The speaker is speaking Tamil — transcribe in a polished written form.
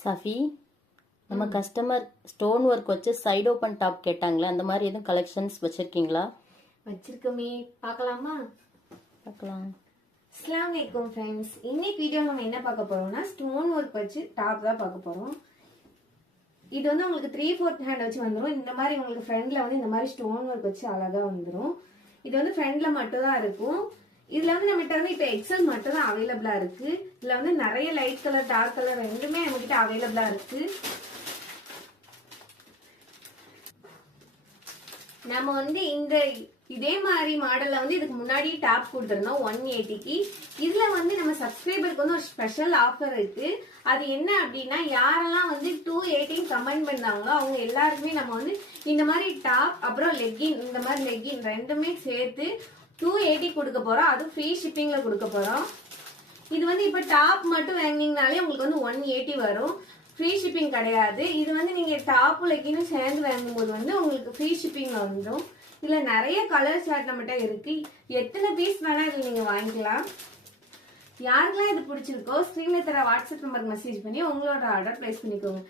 சஃபி, நம்ம கஸ்டமர் ஸ்டோன் ஒர்க் வச்சு சைடு ஓப்பன் டாப் கேட்டாங்களே, அந்த மாதிரி எதுவும் கலெக்ஷன்ஸ் வச்சிருக்கீங்களா? வச்சிருக்கோமே, பார்க்கலாமா? பார்க்கலாம். அஸ்ஸலாமு அலைக்கும் ஃப்ரெண்ட்ஸ். இன்னைக்கு வீடியோ நம்ம என்ன பார்க்க போறோம்னா ஸ்டோன் ஒர்க் வச்சு டாப் தான் பார்க்க போறோம். இது வந்து உங்களுக்கு 3/4 ஹேண்ட் வச்சு வந்துடும். இந்த மாதிரி உங்களுக்கு ஃப்ரண்ட்ல வந்து இந்த மாதிரி ஸ்டோன் ஒர்க் வச்சு அழகா வந்துடும். இது வந்து ஃப்ரண்ட்ல மட்டும் தான் இருக்கும். இதுல வந்து நம்மகிட்ட வந்து இப்ப எக்ஸல் மட்டும் தான் அவைலபிளா இருக்கு. இதுல வந்து நிறைய லைட் கலர் டார்க் கலர் ரெண்டுமே நம்ம கிட்ட அவைலபிளா இருக்கு. நம்ம வந்து இதே மாதிரி மாடல்ல வந்து இதுக்கு முன்னாடி டாப் கொடுத்துருந்தோம் 180க்கு. இதுல வந்து நம்ம சப்ஸ்கிரைபருக்கு வந்து ஒரு ஸ்பெஷல் ஆஃபர் இருக்கு. அது என்ன அப்படின்னா, யாரெல்லாம் வந்து 280 கமெண்ட் பண்ணாங்களோ அவங்க எல்லாருக்குமே நம்ம வந்து இந்த மாதிரி டாப் அப்புறம் லெக்கின், இந்த மாதிரி லெக்கின் ரெண்டுமே சேர்த்து 280 கொடுக்க போறோம். அது ஃப்ரீ ஷிப்பிங்ல கொடுக்க போறோம். இது வந்து இப்ப டாப் மட்டும் வாங்கினீங்கனாலே உங்களுக்கு வந்து 180 வரும். ஃப்ரீ ஷிப்பிங் கிடையாது. இது வந்து நீங்க டாப் லெக்கினும் சேர்ந்து வாங்கும்போது வந்து உங்களுக்கு ஃப்ரீ ஷிப்பிங்ல வந்துடும். இதுல நிறைய கலர் சார்ட் நம்மகிட்ட இருக்கு. எத்தனை பீஸ் வேணா இதுல நீங்க வாங்கிக்கலாம். யாருக்கெல்லாம் இது பிடிச்சிருக்கோ ஸ்கிரீன்ல தர வாட்ஸ்அப் நம்பருக்கு மெசேஜ் பண்ணி உங்களோட ஆர்டர் பிளேஸ் பண்ணிக்கோங்க.